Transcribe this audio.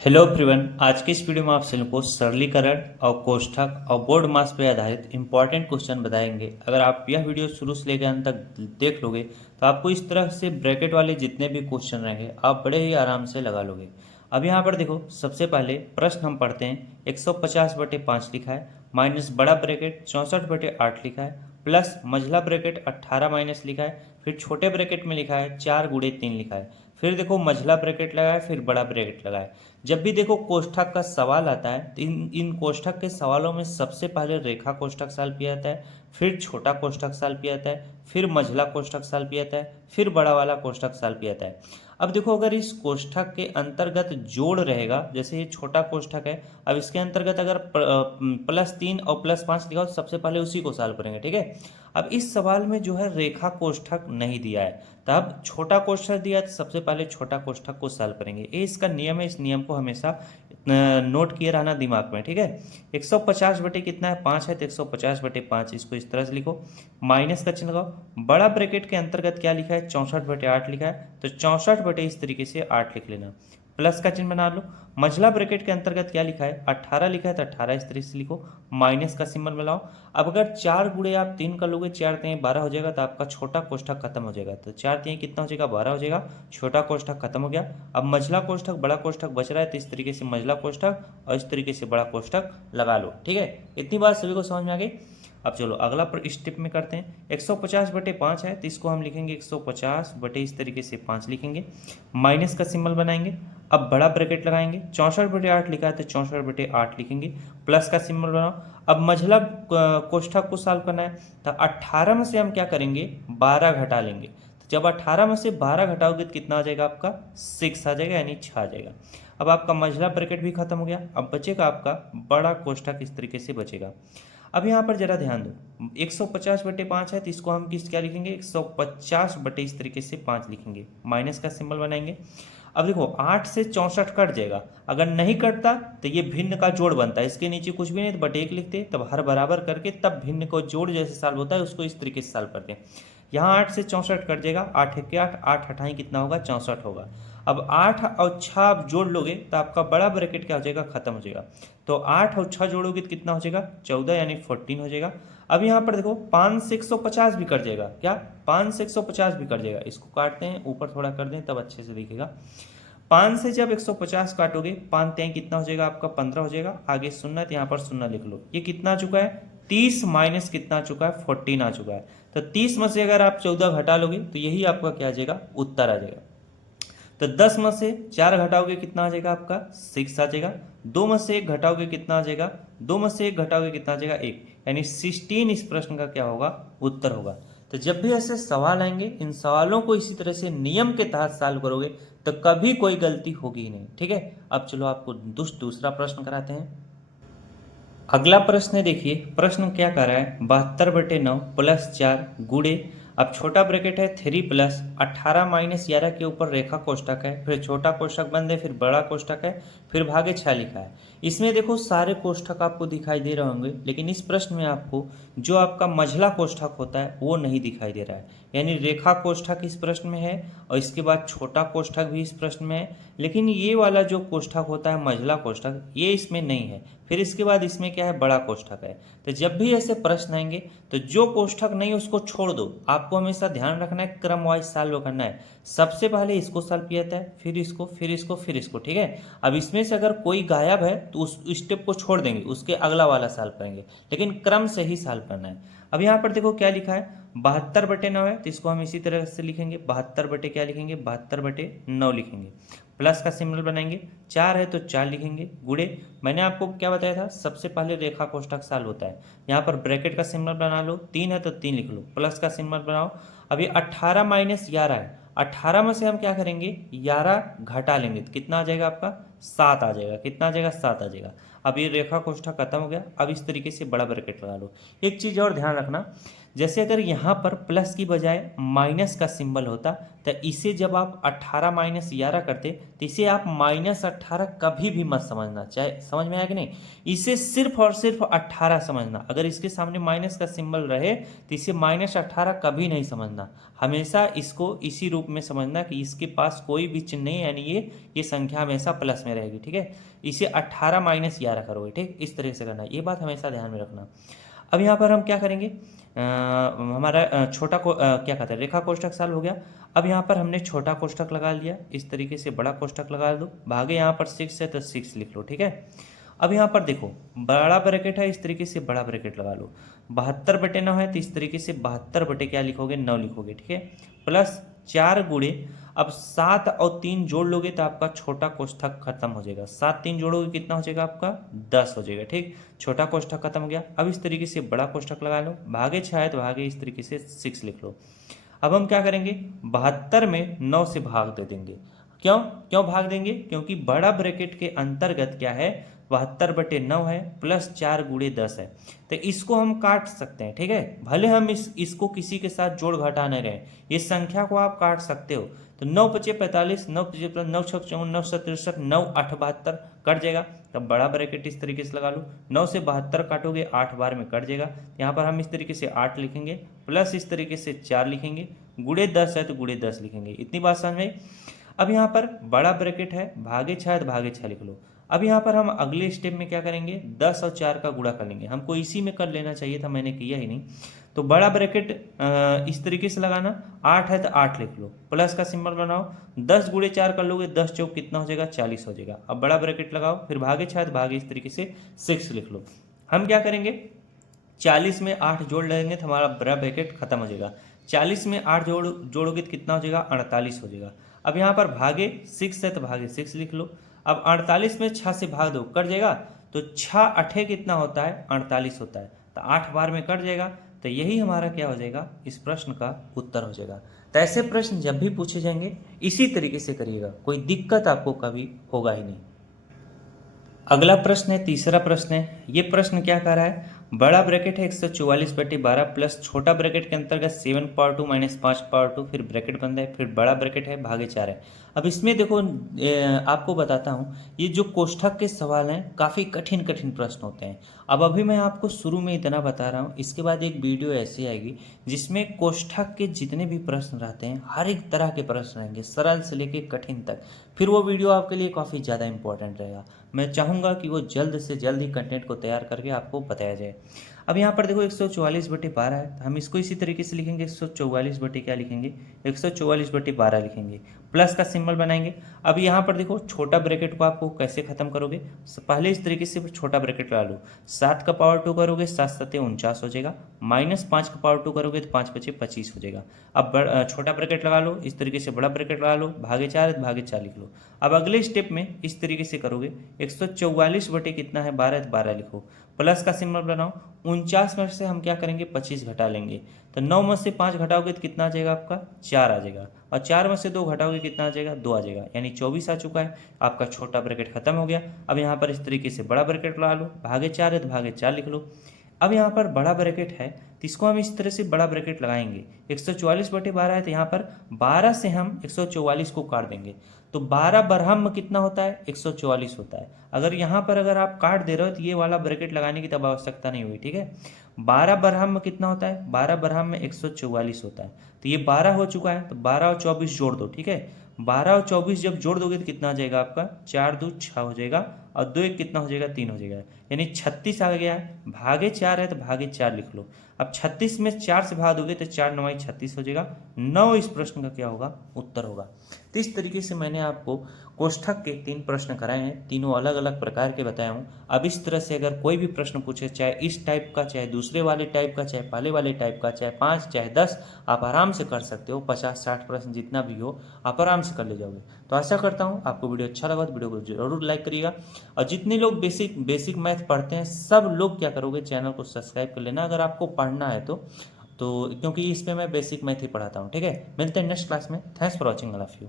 Hello everyone. आज की इस वीडियो में आप सभी को सरलीकरण और कोष्ठक और बोर्ड मास पर आधारित इंपॉर्टेंट क्वेश्चन बताएंगे। अगर आप यह वीडियो शुरू से लेकर अंत तक देख लोगे तो आपको इस तरह से ब्रैकेट वाले जितने भी क्वेश्चन रहेंगे आप बड़े ही आराम से लगा लोगे। अब यहाँ पर देखो, सबसे पहले प्रश्न हम पढ़ते हैं। 150/5 लिखा है, माइनस बड़ा ब्रैकेट 64/8 लिखा है, प्लस मझला ब्रैकेट 18 माइनस लिखा है, फिर छोटे ब्रैकेट में लिखा है 4 × 3 लिखा है, फिर देखो मझला ब्रैकेट लगा है, फिर बड़ा ब्रैकेट लगा है। जब भी देखो कोष्ठक का सवाल आता है तो इन कोष्ठक के सवालों में सबसे पहले रेखा कोष्ठक सॉल्व किया जाता है, फिर छोटा कोष्ठक सॉल्व किया जाता है, फिर मझला कोष्ठक सॉल्व किया जाता है, फिर बड़ा वाला कोष्ठक सॉल्व किया जाता है। अब देखो, अगर इस कोष्ठक के अंतर्गत जोड़ रहेगा, जैसे ये छोटा कोष्ठक है, अब इसके अंतर्गत अगर +3 और +5 लिखा हो तो सबसे पहले उसी को सॉल्व करेंगे। ठीक है। अब इस सवाल में जो है रेखा कोष्ठक नहीं दिया है, तब छोटा कोष्ठक दिया तो सबसे पहले छोटा कोष्ठक को सॉल्व करेंगे। ये इसका नियम है, इस नियम को हमेशा नोट किए रहना दिमाग में। ठीक है। 150 बटे कितना है, 5 है, तो 150/5 इसको इस तरह से लिखो, माइनस का चिन्ह लगाओ। बड़ा ब्रैकेट के अंतर्गत क्या लिखा है, 64/8 लिखा है, तो 64 बटे इस तरीके से 8 लिख लेना, प्लस का चिन्ह बना लो। मझला ब्रैकेट के अंतर्गत क्या लिखा है, 18 लिखा है, तो 18 इस तरीके से लिखो, माइनस का सिंबल बनाओ। अब अगर 4 गुणे आप 3 कर लोगे, 4 3 12 हो जाएगा, तो आपका छोटा कोष्ठक खत्म हो जाएगा। तो 4 3 कितना हो जाएगा, 12 हो जाएगा, छोटा कोष्ठक खत्म हो गया। अब मझला कोष्ठक बड़ा कोष्ठक बच रहा है, तो इस तरीके से मझला कोष्ठक और इस तरीके से बड़ा कोष्ठक लगा लो। ठीक है, इतनी बात सभी को समझ में आ गई। अब चलो अगला स्टेप में करते हैं। 150/5 है, तो इसको हम लिखेंगे 150 बटे इस तरीके से 5 लिखेंगे, माइनस का सिंबल बनाएंगे। अब बड़ा ब्रैकेट लगाएंगे, 64/8 लिखा है तो 64/8 लिखेंगे, प्लस का सिंबल बनाओ। अब मझला कोष्ठक को सॉल्व करना है, तो 18 में से हम क्या करेंगे, 12 घटा लेंगे। तो जब 18 में से 12 घटाओगे तो कितना आ जाएगा, आपका 6 आ जाएगा, यानी 6 आ जाएगा। अब आपका मझला ब्रैकेट भी खत्म हो गया, अब बचेगा आपका बड़ा कोष्ठक, इस तरीके से बचेगा। अब यहाँ पर जरा ध्यान दो, 150/5 है, तो इसको हम किस क्या लिखेंगे, 150 बटे इस तरीके से 5 लिखेंगे, माइनस का सिंबल बनाएंगे। अब देखो 8 से 64 कट जाएगा, अगर नहीं कटता तो ये भिन्न का जोड़ बनता है, इसके नीचे कुछ भी नहीं तो बटे 1 लिखते, तब हर बराबर करके तब भिन्न को जोड़ जैसे सॉल्व होता है उसको इस तरीके से सॉल्व करते हैं। यहाँ 8 से 64 कट जाएगा, 8 1 8, 8 8 कितना होगा, 64 होगा। अब 8 और 6 आप जोड़ लोगे तो आपका बड़ा ब्रैकेट क्या हो जाएगा, खत्म हो जाएगा। तो 8 और 6 जोड़ोगे तो कितना हो जाएगा, 14, यानी 14 हो जाएगा। अब यहाँ पर देखो 5 से 150 भी कट जाएगा, क्या 5 से 150 भी कट जाएगा, इसको काटते हैं, ऊपर थोड़ा कर दें तब अच्छे से दिखेगा। 5 से जब 150 काटोगे, 5 3 कितना हो जाएगा, आपका 15 हो जाएगा, आगे शून्य, तो यहाँ पर शून्य लिख लो। ये कितना आ चुका है, 30 माइनस कितना आ चुका है, 14 आ चुका है। तो 30 में से अगर आप 14 घटा लोगे तो यही आपका क्या आ जाएगा, उत्तर आ जाएगा। तो 10 में से 4 घटाओगे कितना आ जाएगा, आपका 6 आ जाएगा। 2 में से 1 घटाओगे कितना आ जाएगा, 2 में से 1 घटाओगे कितना आ जाएगा, 1, यानी 16 इस प्रश्न का क्या होगा, उत्तर होगा। तो जब भी ऐसे सवाल आएंगे, इन सवालों को इसी तरह से नियम के तहत सॉल्व करोगे तो कभी कोई गलती होगी ही नहीं। ठीक है। अब चलो आपको दूसरा प्रश्न कराते हैं। अगला प्रश्न देखिए, प्रश्न क्या कर रहा है, 72/9 + 4 गुणे, अब छोटा ब्रैकेट है 3 प्लस 18 माइनस 11 के ऊपर रेखा कोष्ठक है, फिर छोटा कोष्ठक बंद है, फिर बड़ा कोष्ठक है, फिर भागे 6 लिखा है। इसमें देखो सारे कोष्ठक आपको दिखाई दे रहे होंगे, लेकिन इस प्रश्न में आपको जो आपका मझला कोष्ठक होता है वो नहीं दिखाई दे रहा है, यानी रेखा कोष्ठक इस प्रश्न में है और इसके बाद छोटा कोष्ठक भी इस प्रश्न में है, लेकिन ये वाला जो कोष्ठक होता है मझला कोष्ठक, ये इसमें नहीं है। फिर इसके बाद इसमें क्या है, बड़ा कोष्ठक है। तो जब भी ऐसे प्रश्न आएंगे तो जो कोष्ठक नहीं उसको छोड़ दो, आपको हमेशा ध्यान रखना है, क्रम वाइज सॉल्व करना है। सबसे पहले इसको सॉल्व किया जाता है, फिर इसको, फिर इसको, फिर इसको। ठीक है। अब इसमें से अगर कोई गायब है तो उस स्टेप को छोड़ देंगे, उसके अगला वाला सॉल्व करेंगे, लेकिन क्रम से ही सॉल्व करना है। अब यहाँ पर देखो क्या लिखा है, 72/9 है, तो इसको हम इसी तरह से लिखेंगे, 72 बटे क्या लिखेंगे, 72/9 लिखेंगे, प्लस का सिंबल बनाएंगे। 4 है तो 4 लिखेंगे, गुणे, मैंने आपको क्या बताया था, सबसे पहले रेखा कोष्ठक सॉल्व होता है। यहाँ पर ब्रैकेट का सिंबल बना लो, 3 है तो 3 लिख लो, प्लस का सिंबल बनाओ। अभी 18 माइनस 11 है, 18 में से हम क्या करेंगे, 11 घटा लेंगे तो कितना आ जाएगा, आपका 7 आ जाएगा। कितना आ जाएगा, 7 आ जाएगा। अब ये रेखा कोष्ठक खत्म हो गया। अब इस तरीके से बड़ा ब्रैकेट लगा लो। एक चीज़ और ध्यान रखना, जैसे अगर यहाँ पर प्लस की बजाय माइनस का सिंबल होता तो इसे जब आप 18 माइनस 11 करते तो इसे आप -18 कभी भी मत समझना, चाहे समझ में आया कि नहीं, इसे सिर्फ और सिर्फ 18 समझना। अगर इसके सामने माइनस का सिंबल रहे तो इसे -18 कभी नहीं समझना, हमेशा इसको इसी रूप में समझना कि इसके पास कोई भी चिन्ह नहीं है, यानी ये संख्या हमेशा प्लस में में रहेगी, ठीक है। इसे 18 माइनस 11 करोगे, ठीक, इस तरीके से करना है, ये बात हमेशा ध्यान में रखना। अब यहाँ पर हम क्या करेंगे, हमारा छोटा को क्या कहते हैं, रेखा कोष्ठक सॉल्व हो गया। अब यहाँ पर हमने छोटा कोष्ठक लगा लिया, इस तरीके से बड़ा कोष्ठक लगा दो, भागे यहाँ पर 6 है तो 6 लिख लो, ठीक है। अब यहाँ पर देखो बड़ा ब्रैकेट है, इस तरीके से बड़ा ब्रैकेट लगा लो, 72/9 है तो इस तरीके से 72 क्या लिखोगे, 9 लिखोगे, ठीक है। प्लस 4 गुणे, अब 7 और 3 जोड़ लोगे तो आपका छोटा कोष्ठक खत्म हो जाएगा, 7 3 जोड़ोगे कितना हो जाएगा आपका 10 हो जाएगा, ठीक। छोटा कोष्ठक खत्म हो गया। अब इस तरीके से बड़ा कोष्ठक लगा लो, भागे 6 है तो भागे इस तरीके से 6 लिख लो। अब हम क्या करेंगे, 72 में 9 से भाग दे देंगे। क्यों क्यों भाग देंगे, क्योंकि बड़ा ब्रैकेट के अंतर्गत क्या है, 72/9 है, प्लस 4 गुणे 10 है, तो इसको हम काट सकते हैं, ठीक है। भले हम इसको किसी के साथ जोड़ घटा नहीं रहे, इस संख्या को आप काट सकते हो। तो 9 × 5 = 45, 9 × 5 = 9 × 6 = 54, 9 × 7 = 63, 9 × 8 = 72, कट जाएगा। तब बड़ा ब्रैकेट इस तरीके से लगा लो, 9 से 72 काटोगे 8 बार में कट जाएगा। यहाँ पर हम इस तरीके से 8 लिखेंगे, प्लस इस तरीके से 4 लिखेंगे, गुणे 10 है तो गुणे 10 लिखेंगे। इतनी बात समझ में आई। अब यहाँ पर बड़ा ब्रैकेट है, भागे 6 है तो भागे 6 लिख लो। अब यहाँ पर हम अगले स्टेप में क्या करेंगे, 10 और 4 का गुणा कर लेंगे, हमको इसी में कर लेना चाहिए था, मैंने किया ही नहीं। तो बड़ा ब्रैकेट इस तरीके से लगाना, 8 है तो 8 लिख लो, प्लस का सिंबल बनाओ, 10 गुणे 4 कर लोगे, 10 चौक कितना हो जाएगा, 40 हो जाएगा। अब बड़ा ब्रैकेट लगाओ, फिर भागे 6 तो भागे इस तरीके से 6 लिख लो। हम क्या करेंगे, 40 में 8 जोड़ लेंगे तो हमारा बड़ा ब्रैकेट खत्म हो जाएगा। 40 में 8 जोड़ोगे तो कितना हो जाएगा, 48 हो जाएगा। अब यहाँ पर भागे 6 है तो भागे 6 लिख लो। अब 48 में 6 से भाग दो, कट जाएगा, तो 6 8 कितना होता है, 48 होता है, तो 8 बार में कट जाएगा। तो यही हमारा क्या हो जाएगा, इस प्रश्न का उत्तर हो जाएगा। तो ऐसे प्रश्न जब भी पूछे जाएंगे इसी तरीके से करिएगा, कोई दिक्कत आपको कभी होगा ही नहीं। अगला प्रश्न है, तीसरा प्रश्न है। ये प्रश्न क्या कह रहा है, बड़ा ब्रैकेट है 144/12 प्लस छोटा ब्रैकेट के अंतर्गत 7/2 माइनस 5/2, फिर ब्रैकेट बंद है, फिर बड़ा ब्रैकेट है, भागे 4 है। अब इसमें देखो आपको बताता हूँ, ये जो कोष्ठक के सवाल हैं काफ़ी कठिन कठिन प्रश्न होते हैं। अब अभी मैं आपको शुरू में इतना बता रहा हूँ, इसके बाद एक वीडियो ऐसी आएगी जिसमें कोष्ठक के जितने भी प्रश्न रहते हैं हर एक तरह के प्रश्न रहेंगे, सरल से लेके कठिन तक। फिर वो वीडियो आपके लिए काफ़ी ज़्यादा इंपॉर्टेंट रहेगा। मैं चाहूँगा कि वो जल्द से जल्द ही कंटेंट को तैयार करके आपको बताया जाए। अब यहाँ पर देखो 144/12 है, हम इसको इसी तरीके से लिखेंगे, 144 क्या लिखेंगे, 144/12 लिखेंगे, प्लस का सिंबल बनाएंगे। अब यहाँ पर देखो छोटा ब्रैकेट को आपको कैसे खत्म करोगे, पहले इस तरीके से छोटा ब्रैकेट लगा लो, 7 का पावर 2 करोगे 7 × 7 = 49 हो जाएगा, माइनस 5 का पावर 2 करोगे तो 5 × 5 = 25 हो जाएगा। अब छोटा ब्रैकेट लगा लो, इस तरीके से बड़ा ब्रैकेट लगा लो, भागे 4 है तो भागे 4 लिख लो। अब अगले स्टेप में इस तरीके से करोगे, 144 कितना है, 12 है तो 12 लिखो, प्लस का सिंबल बनाओ। 49 में से हम क्या करेंगे, 25 घटा लेंगे, तो 9 में से 5 घटाओगे तो कितना आ जाएगा आपका, 4 आ जाएगा, और 4 में से 2 घटाओगे कितना आ जाएगा, 2 आ जाएगा, यानी 24 आ चुका है। आपका छोटा ब्रैकेट खत्म हो गया। अब यहाँ पर इस तरीके से बड़ा ब्रैकेट लगा लो, भागे 4 है तो भागे 4 लिख लो। अब यहाँ पर बड़ा ब्रैकेट है तो इसको हम इस तरह से बड़ा ब्रैकेट लगाएंगे, 144/12 है तो यहाँ पर 12 से हम 144 को काट देंगे, तो 12 बरहम कितना होता है, 144 होता है। अगर आप काट दे रहे हो तो ये वाला ब्रैकेट लगाने की तब आवश्यकता नहीं हुई, ठीक है। 12 बरहम कितना होता है, 12 बरहम में 144 होता है, तो ये 12 हो चुका है, तो 12 और 24 जोड़ दो, ठीक है। 12 और 24 जब जोड़ दोगे तो कितना आ जाएगा आपका, 4 × 2 = 6 हो जाएगा, और 2 × 1 कितना हो जाएगा, 3 हो जाएगा, यानी 36 आ गया है। भागे 4 है तो भागे 4 लिख लो। अब 36 में 4 से भाग दोगे तो 4 × 9 = 36 हो जाएगा। 9 इस प्रश्न का क्या होगा, उत्तर होगा। तो इस तरीके से मैंने आपको कोष्ठक के 3 प्रश्न कराए हैं, तीनों अलग अलग प्रकार के बताया हूँ। अब इस तरह से अगर कोई भी प्रश्न पूछे, चाहे इस टाइप का, चाहे दूसरे वाले टाइप का, चाहे पहले वाले टाइप का, चाहे 5 चाहे 10, आप आराम से कर सकते हो। 50-60 प्रश्न जितना भी हो आप आराम से कर ले जाओगे। तो आशा करता हूँ आपको वीडियो अच्छा लगा तो वीडियो को जरूर लाइक करिएगा, और जितने लोग बेसिक मैथ पढ़ते हैं सब लोग क्या करोगे, चैनल को सब्सक्राइब कर लेना अगर आपको पढ़ना है तो क्योंकि इस पे मैं बेसिक मैथ ही पढ़ाता हूँ, ठीक है। मिलते हैं नेक्स्ट क्लास में। Thanks for watching, I love you.